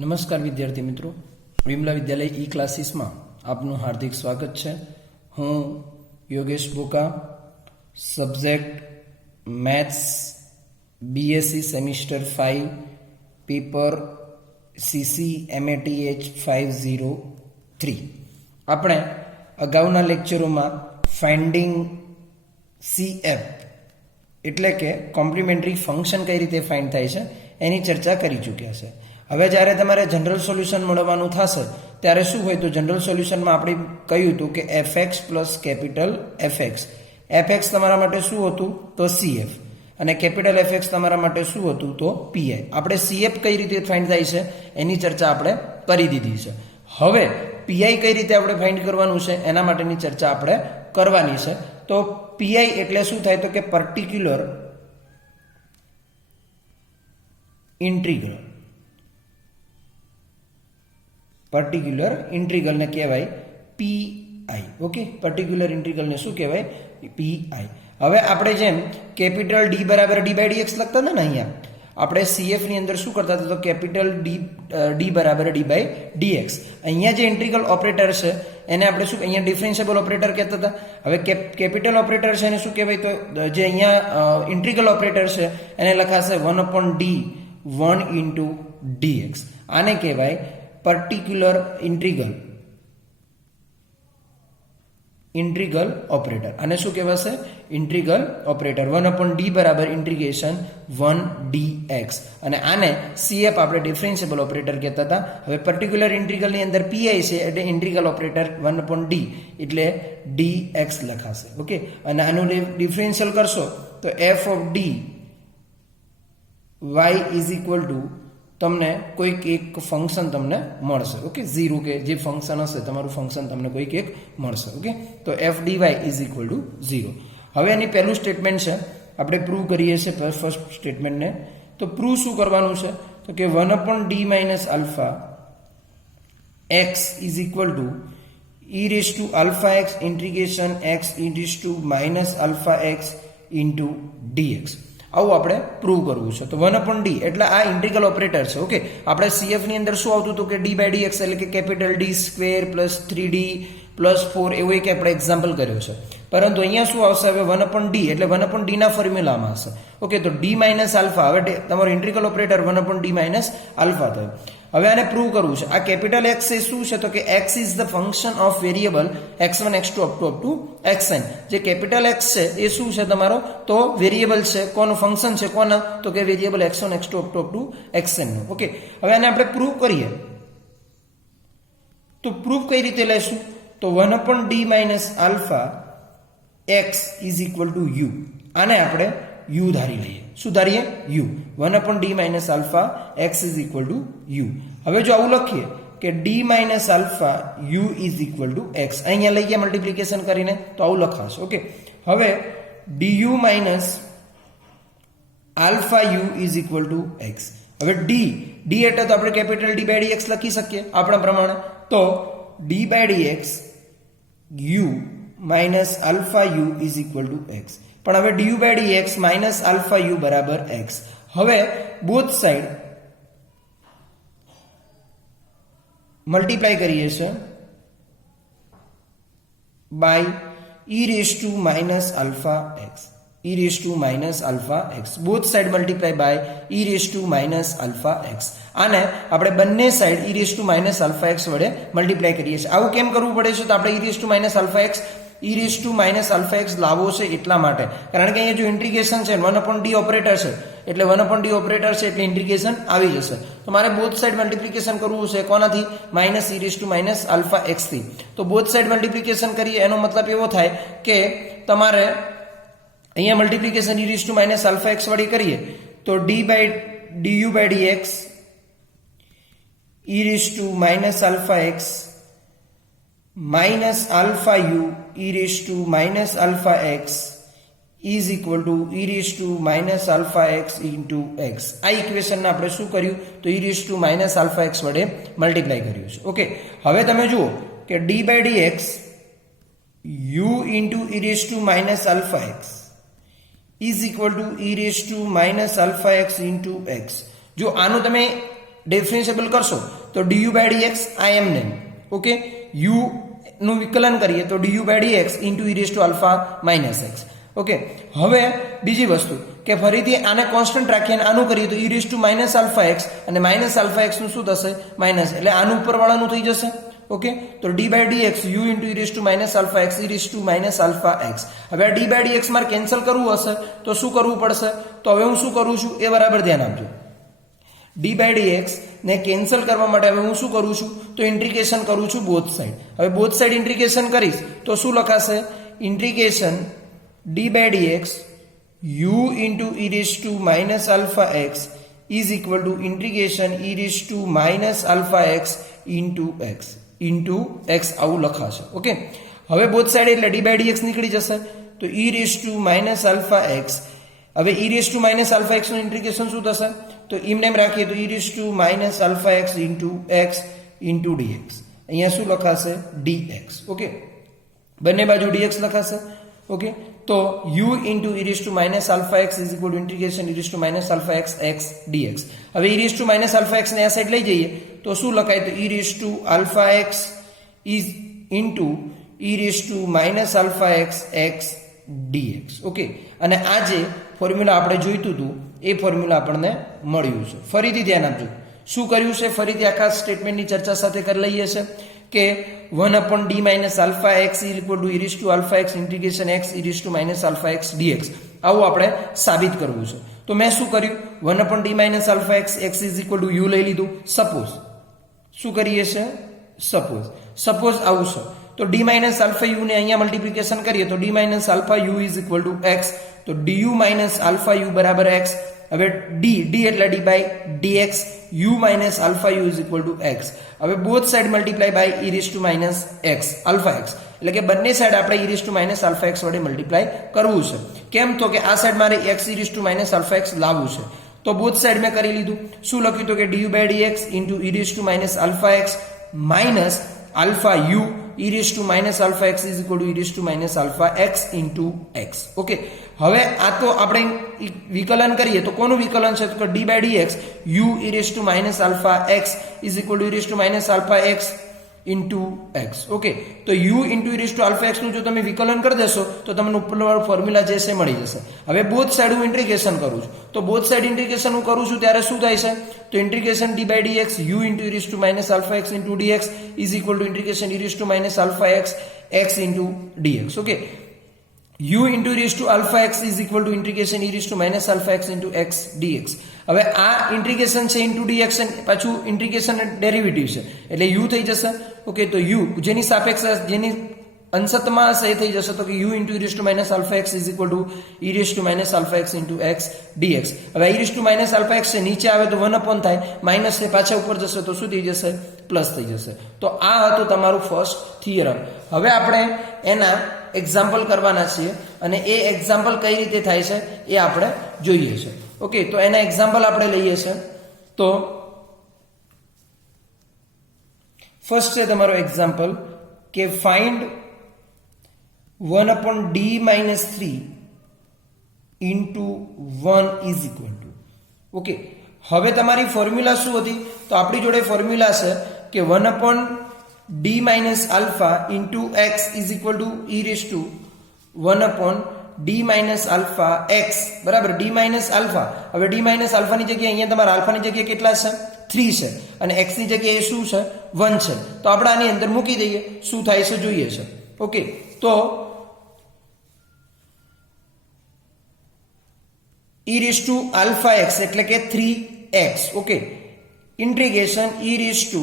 નમસ્કાર વિદ્યાર્થી મિત્રો, વિમલા વિદ્યાલય ઈ ક્લાસીસમાં આપનું હાર્દિક સ્વાગત છે. હું Yogesh Boka, subject maths, BSc semester 5, paper CC MATH 503. આપણે અગાઉના લેક્ચરોમાં ફાઇન્ડિંગ CF એટલે કે કોમ્પ્લિમેન્ટરી ફંક્શન કઈ રીતે ફાઇન્ડ થાય છે એની ચર્ચા કરી ચૂક્યા છે. હવે જ્યારે તમારે જનરલ સોલ્યુશન મળવાનું થશે ત્યારે શું હોય, તો જનરલ સોલ્યુશનમાં આપણે કહ્યું હતું કે fx પ્લસ કેપિટલ fx તમારા માટે શું હતું તો CF, અને કેપિટલ fx તમારા માટે શું હતું તો PI. આપણે CF કઈ રીતે ફાઇન્ડ થાય છે એની ચર્ચા આપણે કરી દીધી છે. હવે PI કઈ રીતે આપણે ફાઇન્ડ કરવાનું છે એના માટેની ચર્ચા આપણે કરવાની છે. તો PI એટલે શું થાય તો કે પર્ટિક્યુલર ઇન્ટિગ્રલ ને કહેવાય PI. ઓકે, પર્ટિક્યુલર ઇન્ટિગ્રલ ને શું કહેવાય PI. હવે આપણે જેમ કેપિટલ D બરાબર d/dx લખતા હતા ને, અહીંયા આપણે CF ની અંદર શું કરતા હતા તો કેપિટલ D બરાબર d/dx. અહીંયા જે ઇન્ટિગ્રલ ઓપરેટર છે એને આપણે શું અહીંયા ડિફરન્શિયેબલ ઓપરેટર કહેતા હતા. હવે કેપિટલ ઓપરેટર છે એને શું કહેવાય તો જે અહીંયા ઇન્ટિગ્રલ ઓપરેટર છે એને લખાશે 1/d 1 * dx. આને કહેવાય પર્ટિક્યુલર ઇન્ટિગ્રલ ઓપરેટર. અને શું કહેવાશે ઇન્ટિગ્રલ ઓપરેટર. 1/d બરાબર ઇન્ટિગ્રેશન 1dx. અને આને CF આપણે ડિફરન્શિયેબલ ઓપરેટર કહેતા હતા. હવે પર્ટિક્યુલર ઇન્ટિગ્રલની અંદર PI છે એટલે ઇન્ટિગ્રલ ઓપરેટર 1/d એટલે dx લખાશે. ઓકે, અને આનું ડિફરન્શિયલ કરશો તો f of d y is equal two તમને કોઈક એક ફંક્શન તમને મળશે. ઓકે, 0 કે જે ફંક્શન હશે તમારું ફંક્શન તમને કોઈક એક મળશે. ઓકે, તો f dy is equal two 0. હવે એની પહેલું સ્ટેટમેન્ટ છે, આપણે પ્રૂવ કરીએ છીએ ફર્સ્ટ સ્ટેટમેન્ટને. તો પ્રૂવ શું કરવાનું છે તો કે 1/d minus alpha x is equal to e raise to alpha x integration x e raise to minus alpha x into dx. આવું આપણે પ્રૂવ કરવું છે. તો 1/d એટલે આ ઇન્ટિગ્રલ ઓપરેટર છે. ઓકે, આપણે CF ની અંદર શું આવતું હતું કે d/dx એટલે કે capital D square plus 3d plus 4 એવું એક આપણે એક્ઝામ્પલ કર્યો છે. પરંતુ અહીંયા શું આવશે હવે 1/d એટલે 1/d ના ફોર્મ્યુલામાં હશે. ઓકે, તો d માઇનસ આલ્ફા, હવે તમારો integral operator 1/d minus alpha થયો. હવે આને પ્રૂવ કરવું છે. આ કેપિટલ X એ શું છે તો કે x is the function of variable x1 x2 up to xn. જે કેપિટલ X છે એ શું છે તમારો તો વેરિયેબલ છે, કોનું ફંક્શન છે, કોના તો કે variable x1 x2 up to xn નું. ઓકે, હવે આને આપણે પ્રૂવ કરીએ તો પ્રૂફ કઈ રીતે લેશું તો 1/d minus alpha x is equal to u. આને આપણે u ધારી લઈએ. શું ધારીએ u. 1/d minus alpha x is equal to u. હવે જો આવું લખીએ કે d minus alpha u is equal to x, અહીંયા લઈ ગયા મલ્ટીપ્લિકેશન કરીને તો આવું લખાશે. ઓકે, હવે du minus alpha u is equal to x. હવે d એટલે તો આપણે કેપિટલ d/dx લખી શકીએ આપણા પ્રમાણે. તો d/dx u minus alpha u is equal to x. પણ હવે du/dx માઇનસ આલ્ફા u બરાબર x. હવે બોથ સાઈડ મલ્ટીપ્લાય કરીએ છીએ by e raise to minus alpha x. e raise to minus alpha x. Both side multiply by e raise to minus alpha x. આને આપણે બંને side e raise to minus alpha x વડે multiply કરીએ છીએ. આવું કેમ કરવું પડે છે તો આપણે e raise to minus alpha x લાવવો છે એટલા માટે, કારણ કે અહીંયા જો ઇન્ટિગ્રેશન છે 1/d ઓપરેટર છે એટલે 1/d ઓપરેટર છે એટલે ઇન્ટિગ્રેશન આવી જશે. તો મારે બોથ સાઈડ મલ્ટીપ્લિકેશન કરવું છે કોનાથી minus e raise to minus alpha x થી. તો બોથ સાઈડ મલ્ટીપ્લિકેશન કરીએ એનો મતલબ એવો થાય કે તમારે અહીંયા multiplication e raise to minus alpha x વડે કરીએ તો du/dx e raise to minus alpha x minus alpha u e raise to minus alpha x is equal to e raise to minus alpha x into x. આ ઇક્વેશનને આપણે શું કર્યું તો e raise to minus alpha x વડે multiply કર્યું છે. Okay, હવે તમે જુઓ કે d/dx u into e raise to minus alpha x is equal to e raise to minus alpha x into x. જો આનું તમે ડિફરન્શિયેબલ કરશો તો du by dx આ એમને ઓકે u નું વિકલન કરીએ તો du by dx into e raised to alpha minus x okay હવે બીજી વસ્તુ કે ફરીથી આને કોન્સ્ટન્ટ રાખીને આનું કરીએ તો e raised to minus alpha x અને minus alpha x નું શું થશે માઈનસ એટલે આનું ઉપરવાળાનું થઈ જશે ઓકે તો d by dx u into e raised to minus alpha x e raised to minus alpha x હવે આ d by dx મારે કેન્સલ કરવું હશે તો શું કરવું પડશે તો હવે હું શું કરું છું એ બરાબર ધ્યાન આપજો d by dx ને કેન્સલ કરવા માટે હવે હું શું કરું છું તો ઇન્ટિગ્રેશન કરું છું બોથ સાઈડ હવે બોથ સાઈડ ઇન્ટિગ્રેશન કરીશ તો શું લખાશે integration d by dx u into e raised to minus alpha x is equal to integration e raised to minus alpha x into x આવું લખાશે ઓકે હવે બોથ સાઈડ એટલે d by dx નીકળી જશે તો e raised to minus alpha x હવે e raised to minus alpha x નું integration શું થશે તો એમને એમ રાખીએ તો e raised to minus alpha x into dx અહીંયા શું લખાશે dx ઓકે બંને બાજુ dx લખાશે ઓકે તો u into e raised to minus alpha x is equal to integration e raised to minus alpha x dx હવે e raised to minus alpha x ને આ સાઈડ લઈ જઈએ તો શું લખાય તો e raised to alpha x is into e raised to minus alpha x dx okay અને આ જે ફોર્મ્યુલા આપણે જોઈતું હતું એ ફોર્મ્યુલા આપણને મળ્યું છે ફરીથી ધ્યાન આપજો શું કર્યું છે ફરીથી આખા સ્ટેટમેન્ટની ચર્ચા સાથે કરી લઈએ છે કે 1/d minus alpha x is equal to e raised to alpha x integration x e raised to minus alpha x dx આવું આપણે સાબિત કરવું છે તો મેં શું કર્યું 1/d minus alpha x is equal to u લઈ લીધું સપોઝ શું કરીએ છે સપોઝ આવું છે તો d minus alpha u ને અહીંયા મલ્ટીપ્લિકેશન કરીએ તો d minus alpha u is equal to x તો du minus alpha u બરાબર x હવે d એટલે d by dx u minus alpha u is equal to x હવે both side multiply by e raised to minus x alpha x એટલે કે બંને side આપણે e raised to minus alpha x વડે multiply કરવું છે કેમ તો કે આ સાઈડ મારે x e raised to minus alpha x લાવવું છે તો બોથ સાઈડ મેં કરી લીધું શું લખ્યું તો કે du by dx into e raised to minus alpha x minus alpha u e raised to minus alpha x is equal to e raised to minus alpha x into x okay હવે આ તો આપણે વિકલન કરીએ તો કોનું વિકલન છે તો d by dx u e raised to minus alpha x is equal to e raised to minus alpha x into x okay તો u into e raised to alpha x નું જો તમે વિકલન કરી દેશો તો તમને ઉપરવાળો ફોર્મ્યુલા જે છે મળી જશે હવે બોથ સાઈડ હું ઇન્ટિગ્રેશન કરું છું તો બોથ સાઈડ ઇન્ટિગ્રેશન હું કરું છું ત્યારે શું થાય છે તો integration d by dx u into e raised to minus alpha x into dx is equal to integration e raised to minus alpha x into dx okay u into e raised to alpha x is equal to integration e raised to minus alpha x into x dx હવે આ integration છે into dx પાછું integration derivative છે એટલે u થઈ જશે okay તો u જેની સાપેક્ષ જેની અંશતમાં હશે એ થઈ જશે તો કે u into e raised to minus alpha x is equal to e raised to minus alpha x into x dx હવે e raised to minus alpha x છે નીચે આવે તો 1 થાય માઈનસ છે પાછા ઉપર જશે તો શું થઈ જશે પ્લસ થઈ જશે તો આ હતું તમારું ફર્સ્ટ થિયરમ હવે આપણે એના એક્ઝામ્પલ કરવાના છીએ અને એ એક્ઝામ્પલ કઈ રીતે થાય છે એ આપણે જોઈએ છે ઓકે તો એના એક્ઝામ્પલ આપણે લઈએ છે તો ફર્સ્ટ છે તમારો એક્ઝામ્પલ કે find 1/d minus 3 into 1 is equal to okay હવે તમારી ફોર્મ્યુલા શું હતી તો આપણી જોડે ફોર્મ્યુલા છે કે 1/d minus alpha into x is equal to e raised to 1/d minus alpha x બરાબર d minus alpha હવે d minus alpha ની જગ્યાએ અહીંયા તમારા alpha ની જગ્યાએ કેટલા છે 3 છે અને x ની જગ્યાએ શું છે 1 છે તો આપણે આની અંદર મૂકી દઈએ શું થાય છે જોઈએ છે ઓકે તો e raised to alpha x એટલે કે 3x okay integration e raised to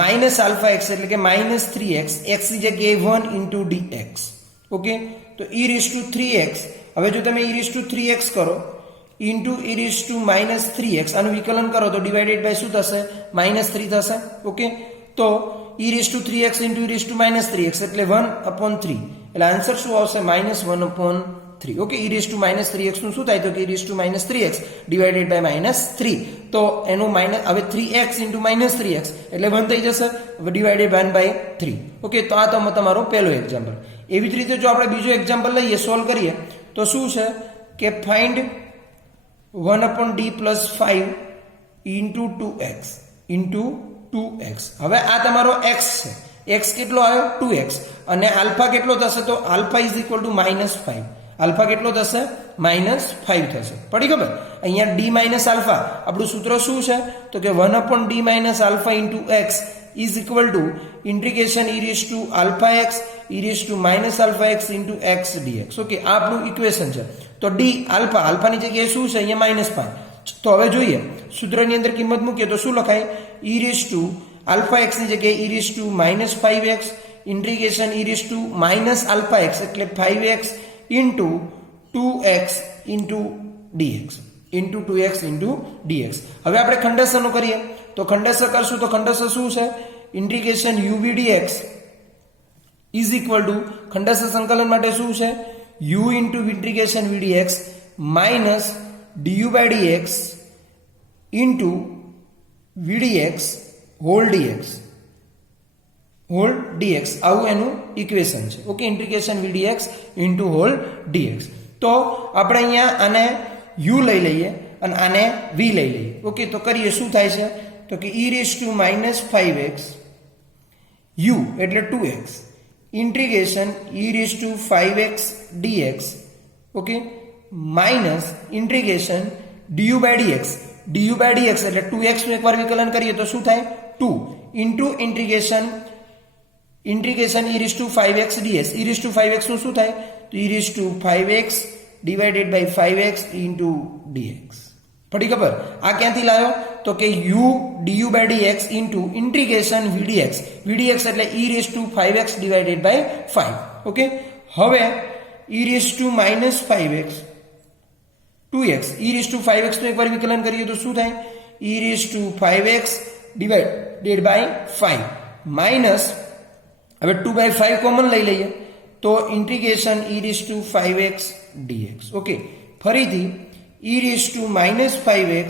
minus alpha x એટલે કે minus 3x x ની જગ્યાએ 1 into dx ઓકે તો e raised to 3x હવે જો તમે e raised to 3x કરો into e raised to minus 3x આનું વિકલન કરો તો ડિવાઇડેડ બાય શું થશે -3 થશે ઓકે તો e raised to 3x into e raised to minus 3x એટલે 1/3 એટલે આન્સર શું આવશે -1/3 okay e raised to minus 3x નું શું થાય તો કે e raised to minus 3x divided by -3 તો એનું માઈનસ હવે 3x into -3x એટલે 1 થઈ જશે હવે divided by 1/3 ઓકે તો આ તો તમારો પહેલો એક્ઝામ્પલ એવી જ રીતે જો આપણે બીજો એક્ઝામ્પલ લઈએ સોલ્વ કરીએ તો શું છે કે find 1/d plus 5 into 2x into 2x. હવે આ તમારો x છે, x કેટલો આવ્યો 2x, અને આલ્ફા કેટલો થશે તો alpha is equal two -5. Alpha કેટલો થશે -5 થશે. પડી ખબર? અહીંયા d માઇનસ આલ્ફા આપણું સૂત્ર શું છે તો કે 1/d minus alpha into x is equal to integration e raise to alpha x e raise to minus alpha x into x dx. Okay, આ આપણું ઇક્વેશન છે. તો d આલ્ફાની જગ્યાએ શું છે અહીંયા -5. તો હવે જોઈએ સૂત્રની અંદર કિંમત મૂકીએ તો શું લખાય? e raise to alpha x ની જગ્યાએ e raise to -5x integration e raise to minus alpha x એટલે 5x into 2x into dx into 2x into dx. હવે આપણે ખંડેસરનું કરીએ તો ખંડેસર કરશું તો ખંડેસર શું છે? Integration u v dx is equal to ખંડેસર સંકલન માટે શું છે? u into integration v dx minus du by dx into v dx whole dx આવું એનું ઇક્વેશન છે. Okay, integration v dx into whole dx. તો આપણે અહીંયા આને u લઈ લઈએ અને આને v લઈ લઈએ. ઓકે, તો કરીએ શું થાય છે તો કે e raise to -5x u એટલે 2x integration e raise to 5x dx. ઓકે, minus integration du by dx એટલે 2x નું એકવાર વિકલન કરીએ તો શું થાય 2 into integration e raise to 5x ds. e raise to 5x નું શું થાય તો e raise to 5x divided by 5x into dx. પડી ખબર? આ ક્યાંથી લાવ્યો તો કે u du by dx into integration vdx એટલે e raise to 5x divided by 5. Okay, હવે e raise to -5x 2x e raise to 5x નું એકવાર વિકલન કરીએ તો શું થાય e raise to 5x divided by 5 minus હવે 2/5 કોમન લઈ લઈએ તો integration e raise to 5x dx. Okay, ફરીથી e raise to -5x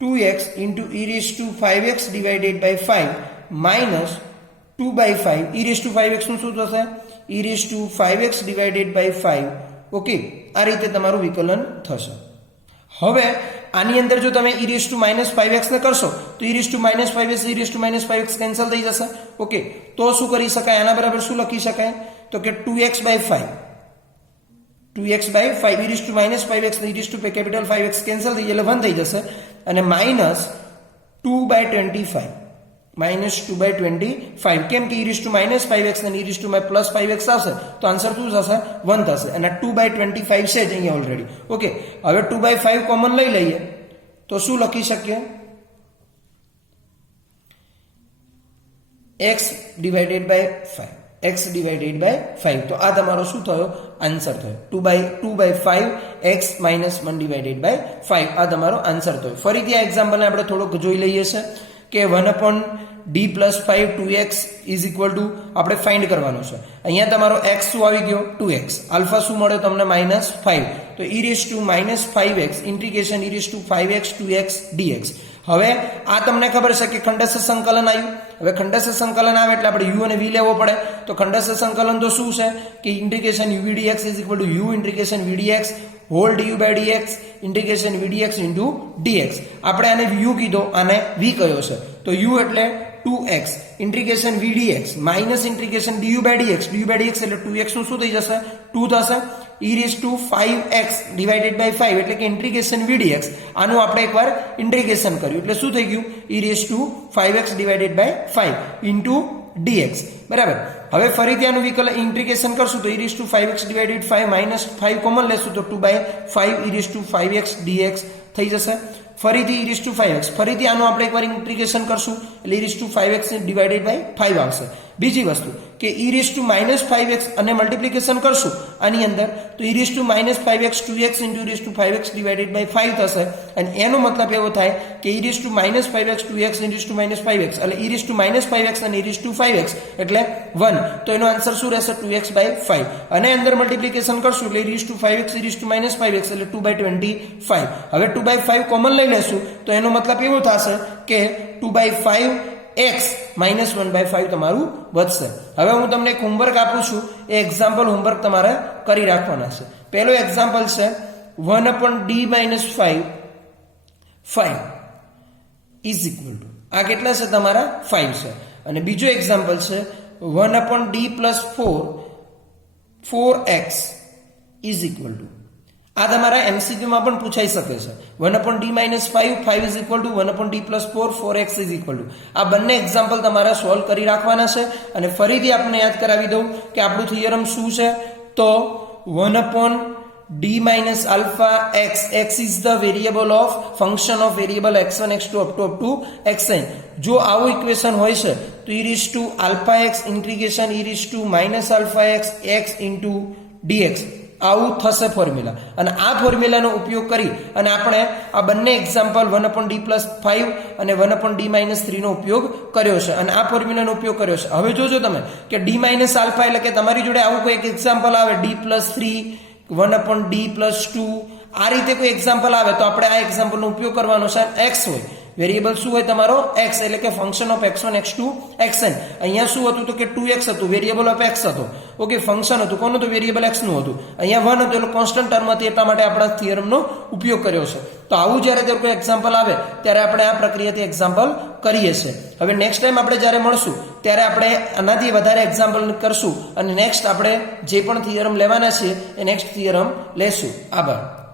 2x into e raise to 5x divided by 5 minus 2/5 e raise to 5x નું શું થશે e raise to 5x divided by 5. Okay, આ રીતે તમારું વિકલન થશે. હવે આની અંદર જો તમે e રેઝ ટુ -5x ને કરશો તો e raise to -5x e raise to -5x cancel થઈ જશે. ઓકે, તો શું કરી શકાય? આના બરાબર શું લખી શકાય તો કે 2x by 5 e raise to -5x e raise to capital 5x cancel થઈ એટલે 1 થઈ જશે અને માઇનસ 2/25 કેમ કે e રેઝ ટુ -5x અને e રેઝ ટુ +5x આવશે તો આન્સર શું થશે 1 થશે અને 2/25 છે જ અહીંયા ઓલરેડી. ઓકે, હવે 2/5 કોમન લઈ લઈએ તો શું લખી શકીએ x ડિવાઇડેડ બાય 5. તો આ તમારો શું થયો આન્સર થયો 2/5 x - 1 ડિવાઇડેડ બાય 5. આ તમારો આન્સર થયો. ફરીથી આ એક્ઝામ્પલને આપણે થોડુંક જોઈ લઈએ છે કે 1/d + 5 2x is equal two આપણે ફાઇન્ડ કરવાનું છે. અહીંયા તમારો x શું આવી ગયો 2x, આલ્ફા શું મળ્યો તમને -5 તો e raise to -5x integration e raise to 5x 2x dx. હવે આ તમને ખબર છે કે ખંડેસર સંકલન આવ્યું. હવે ખંડેસર સંકલન આવે એટલે આપણે u અને v લેવો પડે. તો ખંડેસર સંકલન તો શું છે કે integration u v dx is equal to u integration v dx whole du by dx integration v dx into dx. આપણે આને u કીધો, આને v કયો છે તો u એટલે 2x integration v dx minus integration du by dx એટલે 2x નું શું થઈ જશે 2 થશે e raise to 5x divided by 5 એટલે કે ઇન્ટિગ્રેશન v dx. આનું આપણે એકવાર ઇન્ટિગ્રેશન કર્યું એટલે શું થઈ ગયું e raise to 5x divided by 5 into dx. બરાબર. હવે ફરીથી આનું વિકલન ઇન્ટિગ્રેશન કરશું તો e raise to 5x divided 5 minus 5 common લેશું તો 2/5 e raise to 5x dx થઈ જશે. ફરીથી e રેઝ ટુ 5x ફરીથી આનું આપણે એકવાર ઇન્ટિગ્રેશન કરશું એટલે e raise to 5x divided by 5 આવશે. બીજી વસ્તુ કે e રેઝ ટુ -5x અને મલ્ટીપ્લિકેશન કરશું આની અંદર તો e raise to -5x 2x into e raise to 5x divided by 5 થશે અને એનો મતલબ એવો થાય કે e raise to -5x 2x into e raise to -5x એટલે e રેઝ ટુ -5x અને e રેઝ ટુ 5x એટલે 1. તો એનો આન્સર શું રહેશે 2x બાય 5 અને અંદર મલ્ટીપ્લિકેશન કરશું એટલે e raise to 5x e raise to -5x એટલે 2/25. હવે 2/5 કોમન લઈ લેશું તો એનો મતલબ એવો થશે કે 2/5x - 1/5 તમારું વધશે. હવે હું તમને એક હોમવર્ક આપું છું, એ એક્ઝામ્પલ હોમવર્ક તમારે કરી રાખવાના છે. પહેલો એક્ઝામ્પલ છે 1/d - 5 ઇઝ ઇક્વલ ટુ આ કેટલા છે તમારા 5 છે. અને બીજો એક્ઝામ્પલ છે 1/d+4 4x is equal two આ તમારા એમસીક્યુમાં પણ પૂછાઈ શકે છે. 1/d-5 5 is equal two 1/d+4 4x is equal two આ બંને એક્ઝામ્પલ તમારા સોલ્વ કરી રાખવાના છે. અને ફરીથી આપણે યાદ કરાવી દઉં કે આપણું થિયરમ શું છે, તો 1/d-alpha x is the variable of function of variable x1 x2 up to xn. જો આવું ઇક્વેશન હોય છે તો e⁻⁴x integration e⁻⁻⁴x x into dx આવું થશે ફોર્મ્યુલા. અને આ ફોર્મ્યુલાનો ઉપયોગ કરી અને આપણે આ બંને એક્ઝામ્પલ 1/d+5 અને 1/d-3 નો ઉપયોગ કર્યો છે અને આ ફોર્મ્યુલાનો ઉપયોગ કર્યો છે. હવે જોજો તમે કે d-α એટલે કે તમારી જોડે આવું કોઈ એક એક્ઝામ્પલ આવે d+3 1/d+2 આ રીતે કોઈ એક્ઝામ્પલ આવે તો આપણે આ એક્ઝામ્પલનો ઉપયોગ કરવાનો છે. x હોય વેરિયેબલ શું હોય તમારો x એટલે કે function of x1 x2 xn. અહીંયા શું હતું તો કે 2x હતું વેરિયેબલ ઓફ x હતો. ઓકે ફંક્શન હતું કોનું તો વેરિયેબલ x નું હતું. અહીંયા 1 હતું એટલે કોન્સ્ટન્ટ ટર્મ હતી એટલા માટે આપણે થિયરમનો ઉપયોગ કર્યો છે. તો આવું જ્યારે કોઈ એક્ઝામ્પલ આવે ત્યારે આપણે આ પ્રક્રિયાથી એક્ઝામ્પલ કરીએ છીએ. હવે નેક્સ્ટ ટાઈમ આપણે જ્યારે મળશું ત્યારે આપણે આનાથી વધારે એક્ઝામ્પલ કરશું અને નેક્સ્ટ આપણે જે પણ થિયરમ લેવાના છીએ એ નેક્સ્ટ થિયરમ લેશું. આભાર.